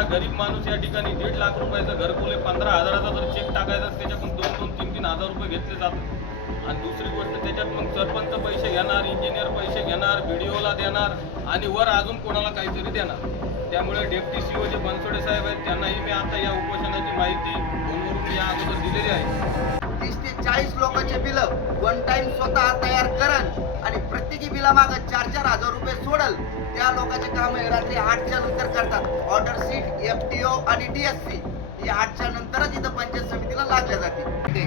एखादा गरीब माणूस या ठिकाणी दीड लाख रुपयाचं घरकुल आहे पंधरा हजाराचा जर चेक टाकायचा त्याच्यातून त्याच्याकडून दोन दोन तीन तीन हजार रुपये घेतले जातात. आणि दुसरी गोष्ट त्याच्यात मग सरपंच पैसे घेणार इंजिनियर पैसे घेणार व्हिडिओला देणार आणि वर अजून कोणाला काहीतरी देणार. त्यामुळे डेप्टी सीओ जे बनसोडे साहेब आहेत त्यांनाही मी आता या उपोषणाची माहिती फोनवरून या अगोदर दिलेली आहे. तीस ते चाळीस लोकांचे बिलं वन टाइम स्वतः तयार करन आणि प्रत्येकी बिलामागं चार चार हजार रुपये सोडल. त्या लोकांचे काम रात्री आठच्या नंतर करतात. Order seat F T O आणि डी एस सी ही आठच्या नंतरच इथं पंचायत समितीला लागल्या जाते ते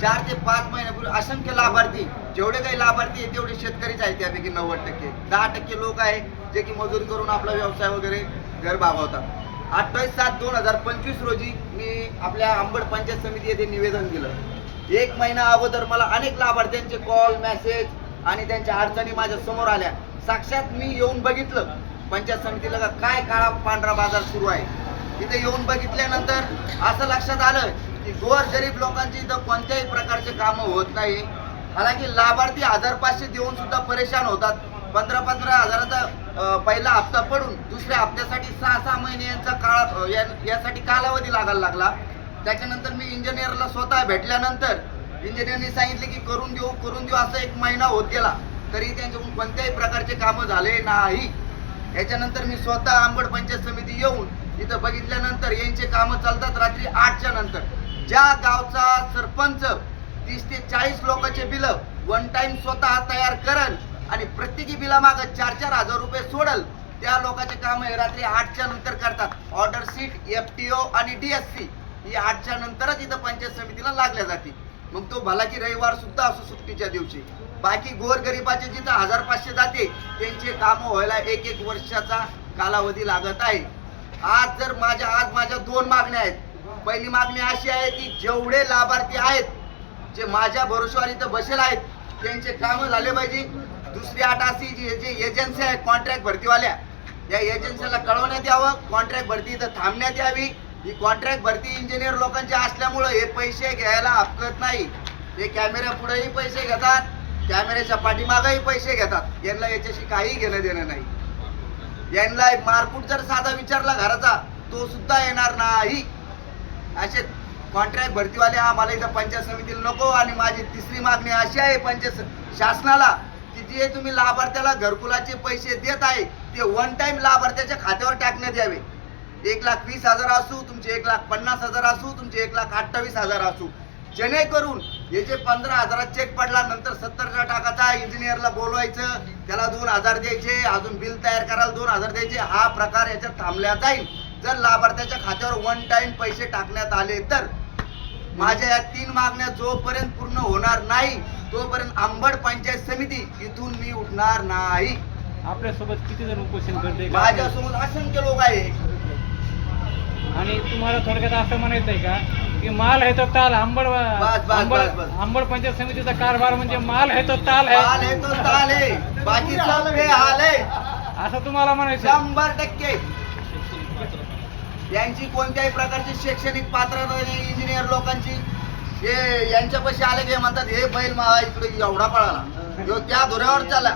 चार ते पाच महिन्यापूर्वी असंख्य लाभार्थी जेवढे काही लाभार्थी आहे तेवढे शेतकरीच आहेत त्यापैकी नव्वद टक्के. दहा टक्के लोक आहेत जे की मजुरी करून आपला व्यवसाय वगैरे घर भागवतात अठ्ठावीस सात दोन हजार पंचवीस रोजी मी आपल्या आंबड पंचायत समिती येथे निवेदन दिलं. एक महिना अगोदर मला अनेक लाभार्थ्यांचे कॉल मेसेज आणि त्यांच्या अडचणी माझ्यासमोर आल्या. साक्षात मी येऊन बघितलं. पंचायत समितीला का काय काळा पांढरा बाजार सुरू आहे? तिथे येऊन बघितल्यानंतर असं लक्षात आलं की गोर गरीब लोकांची इथं कोणत्याही प्रकारचे कामं होत नाही. हालांकी लाभार्थी हजार पाचशे देऊन सुद्धा परेशान होतात. पंधरा पंधरा हजाराचा पहिला हप्ता पडून दुसऱ्या हप्त्यासाठी सहा सहा महिने यांचा काळ या- यासाठी कालावधी लागायला लागला. त्याच्यानंतर मी इंजिनियरला स्वतः भेटल्यानंतर इंजिनियरनी सांगितले की करून देऊ करून देऊ असं एक महिना होत गेला. तरी त्यांच्याकडून कोणत्याही प्रकारचे कामं झाले नाही. याच्यानंतर मी स्वतः आंबड पंचायत समिती येऊन इथं बघितल्यानंतर यांचे कामं चालतात रात्री आठच्या नंतर. ज्या गावचा सरपंच तीस ते चाळीस लोकांचे बिलं वन टाइम स्वतः तयार करल आणि प्रत्येकी बिलामागं चार चार हजार रुपये सोडल त्या लोकांचे काम हे रात्री आठच्या नंतर करतात. Order seat F T O आणि डी एस सी ही आठच्या नंतरच इथं पंचायत समितीला लागल्या जाते मग तो भला की रविवार सुद्धा असो सुट्टीच्या दिवशी. बाकी गोरगरिबाचे जिथं हजार पाचशे जाते त्यांचे कामं व्हायला एक एक वर्षाचा कालावधी लागत आहे. आज जर माझ्या आज माझ्या दोन मागण्या आहेत. पहिली मागणी अशी आहे की जेवढे लाभार्थी आहेत जे माझ्या भरोश्यावर इथं बसेल आहेत त्यांचे कामं झाले पाहिजे. दुसरी आठ अशी जी जे एजन्सी आहेत कॉन्ट्रॅक्ट भरतीवाल्या या एजन्सीला कळवण्यात यावं कॉन्ट्रॅक्ट भरती इथं थांबण्यात यावी. ही कॉन्ट्रॅक्ट भरती इंजिनियर लोकांची असल्यामुळं हे पैसे घ्यायला हपकत नाही. हे कॅमेऱ्या पुढेही पैसे घेतात कॅमेऱ्याच्या पाठीमागही पैसे घेतात. यांना याच्याशी काही घेणं देणं नाही. यांना मारकूट जर साधा विचारला घराचा तो सुद्धा येणार नाही. असे कॉन्ट्रॅक्ट भरतीवाले आम्हाला इथं पंचायत समितीला नको आणि माझी तिसरी मागणी अशी आहे पंचायत शासनाला की जे तुम्ही लाभार्थ्याला घरकुलाचे पैसे देत आहे ते वन टाइम लाभार्थ्याच्या खात्यावर टाकण्यात यावे. एक लाख वीस हजार असू तुमचे एक लाख पन्नास हजार असू तुमचे एक लाख अठ्ठावीस हजार असू. जेणेकरून हे जे पंधरा हजारात चेक पडला नंतर सत्तरचा टाकाचा इंजिनियरला बोलवायचं त्याला दोन हजार द्यायचे अजून बिल तयार करायला दोन हजार द्यायचे हा प्रकार याच्यात थांबला जाईल. जर लाभार्थ्याच्या खात्यावर वन टाइम पैसे टाकण्यात आले तर माझ्या या तीन मागण्या जोपर्यंत पूर्ण होणार नाही तोपर्यंत आंबड पंचायत समिती इथून मी उठणार नाही. आपल्यासोबत किती जण उपोषण करते? माझ्यासमोर असंख्य लोक आहे आणि तुम्हाला थोडक्यात असं म्हणायचं आहे का की माल आहे तो ताल आंबड आंबड पंचायत समितीचा कारभार म्हणजे माल आहे तो ताल तो ताल बाकी सब हे हाल आहे. असं तुम्हाला म्हणायचं. शंभर टक्के. यांची कोणत्याही प्रकारची शैक्षणिक पात्रता नाही इंजिनियर लोकांची. हे यांच्यापाशी आले की हे म्हणतात हे बैल मा इकडे एवढा पळाला. तो त्या धुऱ्यावर चालला.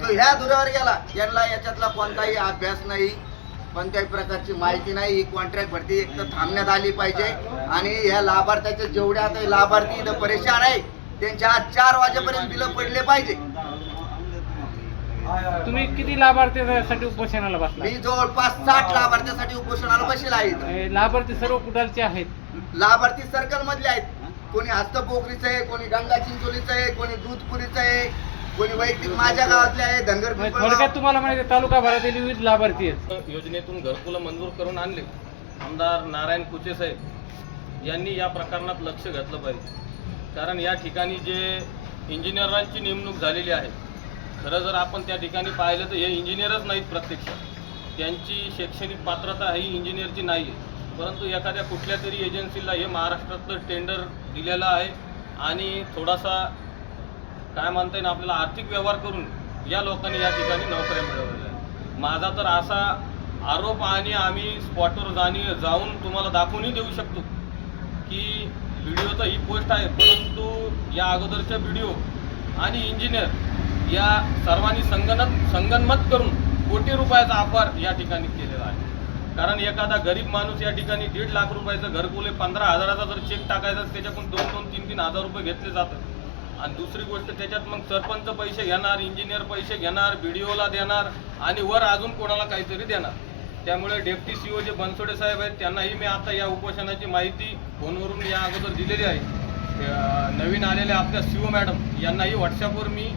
तो ह्या धुऱ्यावर गेला. यांना याच्यातला कोणताही अभ्यास नाही. कोणत्याही प्रकारची माहिती नाही. ही कॉन्ट्रॅक्ट भरती एक तर थांबण्यात आली पाहिजे. आणि ह्या लाभार्थ्याचे जेवढे आता लाभार्थी इथं परेशान आहे त्यांच्या आज चार वाजेपर्यंत बिलं पडले पाहिजे. तुम्ही किती लाभार्थ्यासाठी उपोषणाला बसला? मी जवळपास साठ लाभार्थ्यासाठी उपोषणाला बसेल आहे लाभार्थी सर्व कुठालचे आहेत? लाभार्थी सर्कल मधले आहेत. कोणी हस्तपोखरीचं आहे कोणी गंगा चिंचोलीचं आहे कोणी दूधपुरीचं आहे कोणी वैयक्तिक माझ्या गावातले आहे धनगर. थोडक्यात तुम्हाला म्हणायचं तालुका भरातील विविध लाभार्थी आहेत. योजनेतून घरकुलं मंजूर करून आणले. आमदार नारायण कुचे साहेब यांनी या प्रकरणात लक्ष घातलं पाहिजे. कारण या ठिकाणी जे इंजिनियरांची नेमणूक झालेली आहे खरं जर आपण त्या ठिकाणी पाहिलं तर हे इंजिनियरच नाहीत प्रत्यक्षात त्यांची शैक्षणिक पात्रता ही इंजिनियरची नाही आहे परंतु एखाद्या कुठल्या तरी एजन्सीला हे महाराष्ट्रातलं टेंडर दिलेलं आहे आणि थोडासा काय म्हणता येईल आपल्याला आर्थिक व्यवहार करून या लोकांनी या ठिकाणी नोकऱ्या मिळवलेल्या आहेत. माझा तर असा आरोप आणि आम्ही स्पॉटवर जाणी जाऊन तुम्हाला दाखवूनही देऊ शकतो की व्हिडिओ तर ही पोस्ट आहे परंतु या अगोदरच्या व्हिडिओ आणि इंजिनियर या सर्वांनी संगणक संगनमत करून कोटी रुपयाचा अपार या ठिकाणी केलेला आहे. कारण एखादा गरीब माणूस या ठिकाणी दीड लाख रुपयाचं घरकुले पंधरा हजाराचा जर चेक टाकायचा त्याच्याकडून दोन दोन तीन तीन हजार रुपये घेतले जातात. आणि दुसरी गोष्ट त्याच्यात मग सरपंच पैसे घेणार इंजिनियर पैसे घेणार बीडीओला देणार आणि वर अजून कोणाला काहीतरी देणार. त्यामुळे डेप्टी सी ओ जे बनसोडे साहेब आहेत त्यांनाही मी आता या उपोषणाची माहिती फोनवरून या अगोदर दिलेली आहे. नवीन आलेल्या आपल्या सीओ मॅडम यांनाही व्हॉट्सॲपवर मी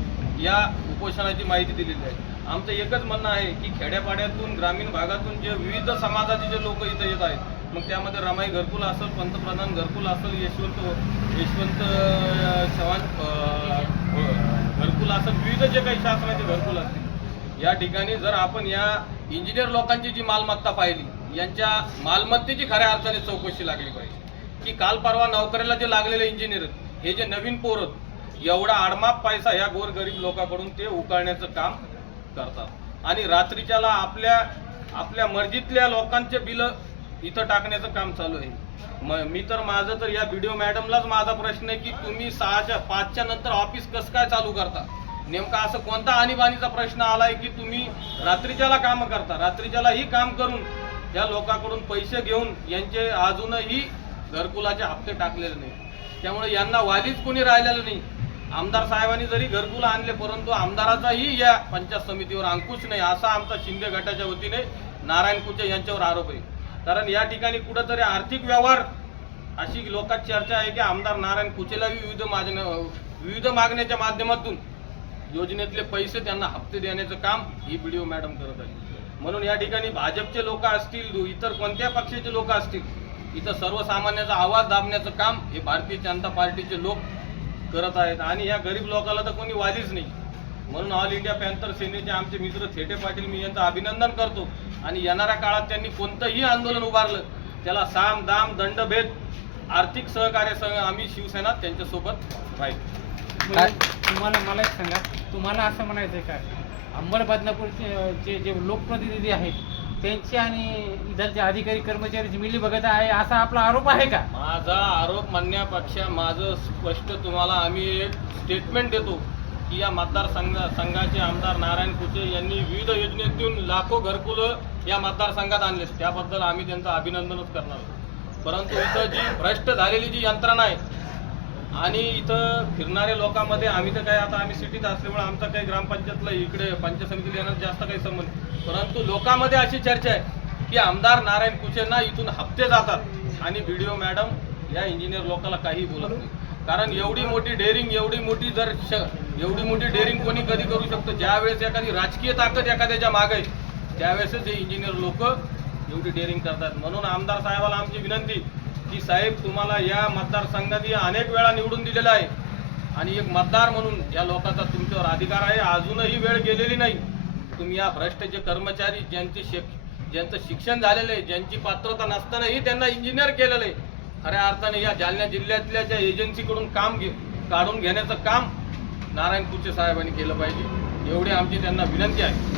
या उपोषणाची माहिती दिलेली आहे. आमचं एकच म्हणणं आहे की खेड्यापाड्यातून ग्रामीण भागातून जे विविध समाजाचे जे लोक इथं येत आहेत मग त्यामध्ये रमाई घरकुल असेल पंतप्रधान घरकुल असेल यशवंत यशवंत चव्हाण घरकुल असेल विविध जे काही शासनाचे घरकुल असतील या ठिकाणी जर आपण या इंजिनियर लोकांची जी मालमत्ता पाहिली यांच्या मालमत्तेची खऱ्या अर्थाने चौकशी लागली पाहिजे. की काल परवा नोकरीला जे लागलेले इंजिनियर हे जे नवीन पोरत एवढा आडमाप पैसा ह्या गोरगरीब लोकांकडून ते उकाळण्याचं काम करतात. आणि रात्रीच्याला आपल्या आपल्या मर्जीतल्या लोकांचे बिलं इथं टाकण्याचं काम चालू आहे. म मी तर माझं तर या व्हिडिओ मॅडमलाच माझा प्रश्न आहे की तुम्ही सहाच्या पाचच्या नंतर ऑफिस कसं काय चालू करता? नेमका असं कोणता आणीबाणीचा प्रश्न आलाय की तुम्ही रात्रीच्याला काम करता? रात्रीच्याला ही काम करून या लोकांकडून पैसे घेऊन यांचे अजूनही घरकुलाचे हप्ते टाकलेले नाही. त्यामुळे यांना वालीच कोणी राहिलेलं नाही. आमदार साहेबांनी जरी घरकुल आणले परंतु आमदाराचाही या पंचायत समितीवर अंकुश नाही असा आमचा शिंदे गटाच्या वतीने नारायण कुचे यांच्यावर आरोप आहे. कारण या ठिकाणी कुठंतरी आर्थिक व्यवहार अशी लोकात चर्चा आहे की आमदार नारायण कुचेला विविध मागण्या विविध मागण्याच्या माध्यमातून योजनेतले पैसे त्यांना हप्ते देण्याचं काम ही व्हिडिओ मॅडम करत आहे. म्हणून या ठिकाणी भाजपचे लोक असतील इतर कोणत्या पक्षाचे लोक असतील इथं सर्वसामान्याचा आवाज दाबण्याचं काम हे भारतीय जनता पार्टीचे लोक करत आहेत. आणि या गरीब लोकाला तर कोणी वालीच नाही. म्हणून ऑल इंडिया पॅन्थर सेनेचे आमचे मित्र थेटे पाटील मी यांचं अभिनंदन करतो. आणि येणाऱ्या काळात त्यांनी कोणतंही आंदोलन उभारलं त्याला साम दाम दंडभेद आर्थिक सहकार्यासह आम्ही शिवसेना त्यांच्यासोबत राहील तुम्हाला मला एक सांगा तुम्हाला असं म्हणायचं आहे का? अंबड बदनापूरचे अं, जे जे लोकप्रतिनिधी आहेत त्यांची आणि इथलचे अधिकारी कर्मचाऱ्याची मिली बघत आहे असा आपला आरोप आहे का? माझा आरोप म्हणण्यापेक्षा माझं स्पष्ट तुम्हाला आम्ही एक स्टेटमेंट देतो. की या मतदारसंघ संघाचे आमदार नारायण कुचे यांनी विविध योजनेतून लाखो घरकुलं या मतदारसंघात आणले त्याबद्दल आम्ही त्यांचं अभिनंदनच करणार परंतु इथं जी भ्रष्ट झालेली जी यंत्रणा आहे आणि इथं फिरणाऱ्या लोकांमध्ये आम्ही तर काय आता आम्ही सिटीत असल्यामुळे आमचा काही ग्रामपंचायतला इकडे पंचायत समितीला जास्त काही संबंध परंतु लोकांमध्ये अशी चर्चा आहे की आमदार नारायण कुचेंना इथून हप्ते जातात. आणि बी मॅडम या इंजिनियर लोकांना काही बोलत नाही. कारण एवढी मोठी डेअरिंग एवढी मोठी जर श एवढी मोठी डेअरिंग कोणी कधी करू शकतो? ज्यावेळेस एखादी राजकीय ताकद एखाद्याच्या मागे आहे त्यावेळेसच हे इंजिनियर लोक एवढी डेअरिंग करतात. म्हणून आमदार साहेबाला आमची विनंती की साहेब तुम्हाला या मतदारसंघात अनेक वेळा निवडून दिलेला आहे. आणि एक मतदार म्हणून या लोकांचा तुमच्यावर अधिकार आहे. अजूनही वेळ गेलेली नाही. तुम्ही या भ्रष्ट जे कर्मचारी ज्यांचे शिक ज्यांचं शिक्षण झालेलं आहे ज्यांची पात्रता नसतानाही त्यांना इंजिनियर केलेलं आहे. खऱ्या अर्थाने या जालना जिल्ह्यातल्या ज्या एजन्सीकडून काम घे काढून घेण्याचं काम नारायण कुचे साहेबांनी केलं पाहिजे. एवढी आमची त्यांना विनंती आहे.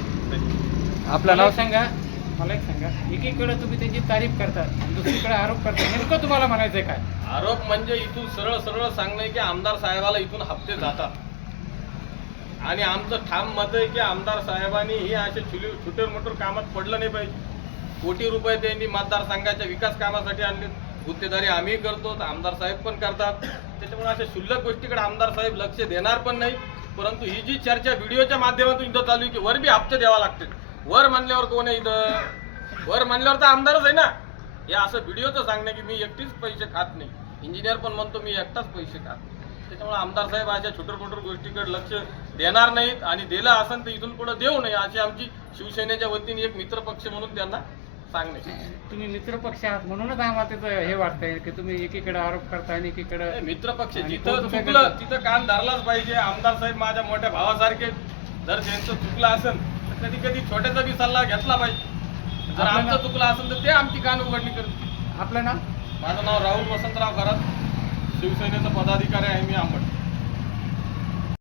आपलं नाव सांगा. मला एक सांगा. एकीकडे तुम्ही त्यांची तारीफ करता दुसरीकडे आरोप करता. नेमकं तुम्हाला म्हणायचं काय? आरोप म्हणजे इथून सरळ सरळ सांगणं की आमदार साहेबाला इथून हप्ते जातात. आणि आमचं ठाम मत आहे की आमदार साहेबांनी हे असे छुली छुटर मोटर कामात पडलं नाही पाहिजे. कोटी रुपये त्यांनी मतदारसंघाच्या विकास कामासाठी आणले गुत्तेदारी आम्ही करतो आमदार साहेब पण करतात. त्याच्यामुळे अशा क्षुल्लक गोष्टीकडे आमदार साहेब लक्ष देणार पण नाही. परंतु ही जी चर्चा व्हिडिओच्या माध्यमातून इथं चालू आहे की वर बी हप्ते द्यावा लागते वर म्हणल्यावर कोण आहे इथं? वर म्हणल्यावर तर आमदारच आहे ना. हे असं व्हिडिओचं सांगणं की मी एकटीच पैसे खात नाही. इंजिनियर पण म्हणतो मी एकटाच पैसे खात नाही. त्याच्यामुळे आमदार साहेब अशा छोटर मोटर गोष्टीकडे लक्ष देणार नाहीत आणि दिलं असेल तर इथून पुढे देऊ नये अशी आमची शिवसेनेच्या वतीने एक मित्रपक्ष म्हणून त्यांना सांगणे तुम्ही मित्रपक्ष आहात म्हणूनच आम्हाला त्याचं हे वाटतंय की तुम्ही एकीकडे आरोप करता आणि एकीकडे नाही, मित्रपक्ष जिथं चुकलं? तिथं कान धरलाच पाहिजे. आमदार साहेब माझ्या मोठ्या भावासारखे जर त्यांचं चुकलं असेल तर कधी कधी छोट्याचा बी सल्ला घेतला पाहिजे. जर आमचं चुकलं असेल तर ते आमची कान उघडणी करतील आपलं नाव? माझं नाव राहुल वसंतराव खरात. शिवसेनेचा पदाधिकारी आहे मी आंबट.